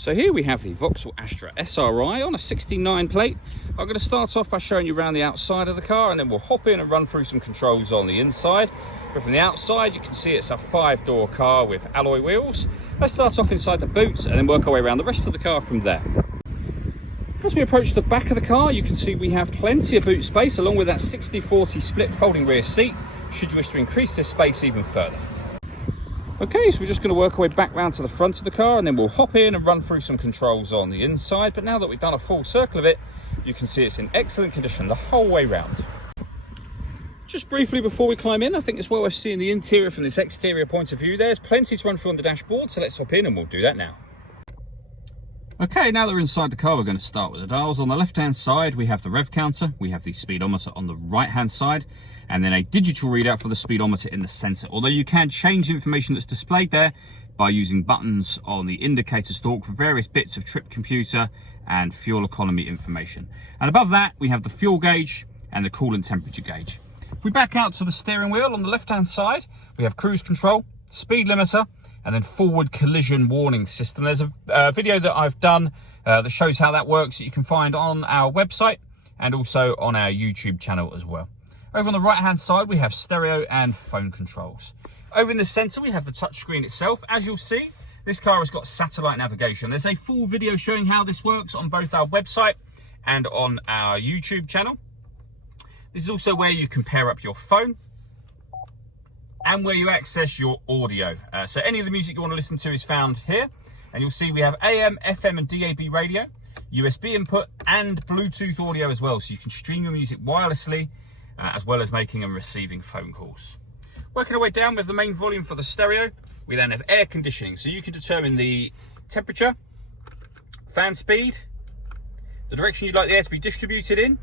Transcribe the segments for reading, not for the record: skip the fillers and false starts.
So here we have the Vauxhall Astra SRI on a 69 plate. I'm going to start off by showing you around the outside of the car, and then we'll hop in and run through some controls on the inside. But from the outside, you can see it's a 5-door car with alloy wheels. Let's start off inside the boots and then work our way around the rest of the car from there. As we approach the back of the car, you can see we have plenty of boot space along with that 60-40 split folding rear seat, should you wish to increase this space even further. Okay, so we're just going to work our way back round to the front of the car, and then we'll hop in and run through some controls on the inside. But now that we've done a full circle of it, you can see it's in excellent condition the whole way round. Just briefly before we climb in, I think it's well worth seeing the interior from this exterior point of view. There's plenty to run through on the dashboard, so let's hop in and we'll do that now. Okay, now that we're inside the car, we're going to start with the dials. On the left-hand side, we have the rev counter, we have the speedometer on the right-hand side, and then a digital readout for the speedometer in the center. Although you can change the information that's displayed there by using buttons on the indicator stalk for various bits of trip computer and fuel economy information. And above that, we have the fuel gauge and the coolant temperature gauge. If we back out to the steering wheel, on the left-hand side, we have cruise control, speed limiter, and then forward collision warning system. There's a video that I've done that shows how that works that you can find on our website and also on our YouTube channel as well. Over on the right hand side, we have stereo and phone controls. Over in the center, we have the touchscreen itself. As you'll see, this car has got satellite navigation. There's a full video showing how this works on both our website and on our YouTube channel. This is also where you can pair up your phone and where you access your audio. So any of the music you want to listen to is found here. And you'll see we have AM, FM and DAB radio, USB input and Bluetooth audio as well. So you can stream your music wirelessly as well as making and receiving phone calls. Working our way down with the main volume for the stereo, we then have air conditioning. So you can determine the temperature, fan speed, the direction you'd like the air to be distributed in.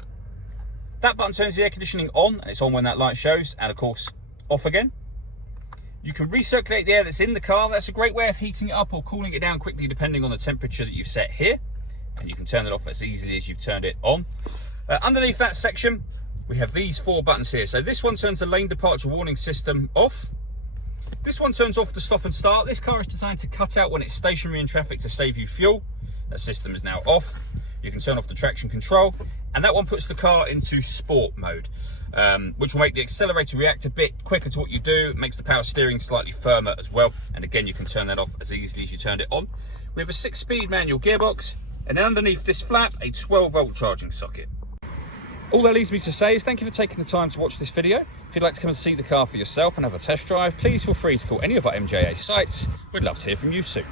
That button turns the air conditioning on, and it's on when that light shows, and of course off again. You can recirculate the air that's in the car. That's a great way of heating it up or cooling it down quickly depending on the temperature that you've set here. And you can turn it off as easily as you've turned it on. Underneath that section, we have these 4 buttons here. So this one turns the lane departure warning system off. This one turns off the stop and start. This car is designed to cut out when it's stationary in traffic to save you fuel. That system is now off. You can turn off the traction control. And that one puts the car into sport mode, which will make the accelerator react a bit quicker to what you do. It makes the power steering slightly firmer as well. And again, you can turn that off as easily as you turned it on. We have a 6-speed manual gearbox, and then underneath this flap, a 12-volt charging socket. All that leaves me to say is thank you for taking the time to watch this video. If you'd like to come and see the car for yourself and have a test drive, please feel free to call any of our MJA sites. We'd love to hear from you soon.